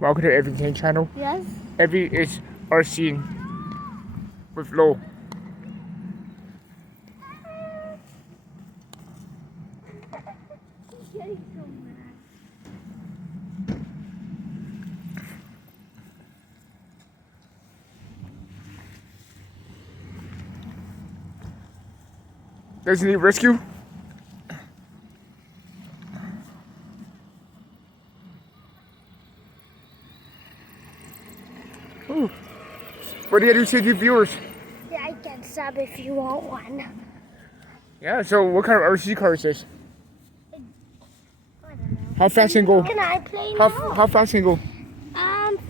Welcome to Everything channel. Yes. Every is our scene with Lo. Does he need rescue? Ooh. What do you do to your viewers? Yeah, I can sub if you want one. Yeah, so what kind of RC car is this? I don't know. How fast can it go? Can I play now? How fast can it go?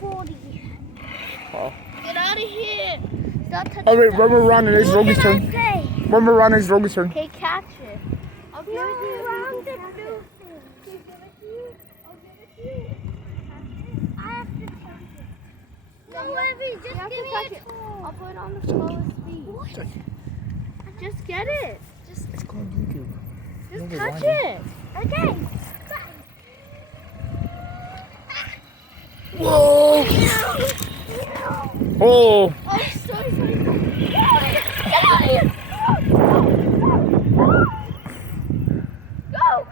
40. Oh. Get out of here. Stop touching Oh wait, stuff. when we're running, it's Who Rogan's can I turn. play? When we're running, it's Rogan's turn. Okay, catch it. I'll give it to you. Wrong the blue thing. Can you give it to you? I'll give it to you. I have to touch it. No, Evie, just give me a tool. I'll put it on the slowest speed. What? Just get it. It's called YouTube. Just No, touch why? it. Okay. Whoa! Oh! Oh, sorry. Get out of here. Go.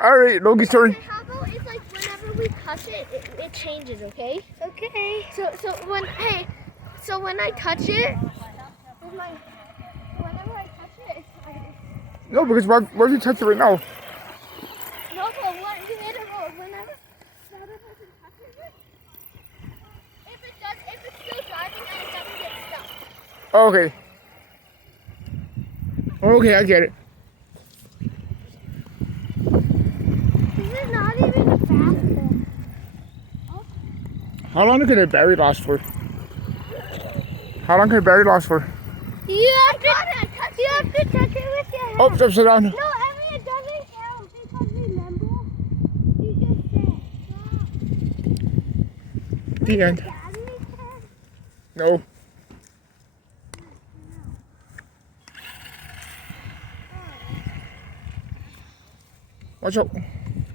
Alright, Logan's turn. Okay, how about it's like whenever we touch it, it changes, okay? Okay. So when I touch it, whenever I touch it, it's like, No, because why do you touch it right now? no, but what you hit it whenever the other person touches it, if it's still driving and it doesn't get stuck. Okay. Okay, I get it. This is not even faster. How long can a battery last for? How long can a battery last for? You have to touch it with your hand. Oh, upside down. No, Emmy, it doesn't count because remember, you just said. The end. Daddy said. No. Watch out.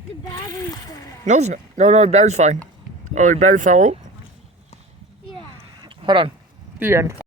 The battery's gone out. No, it's not. No, the battery's fine. Oh, the battery fell out? Yeah. Hold on. The end.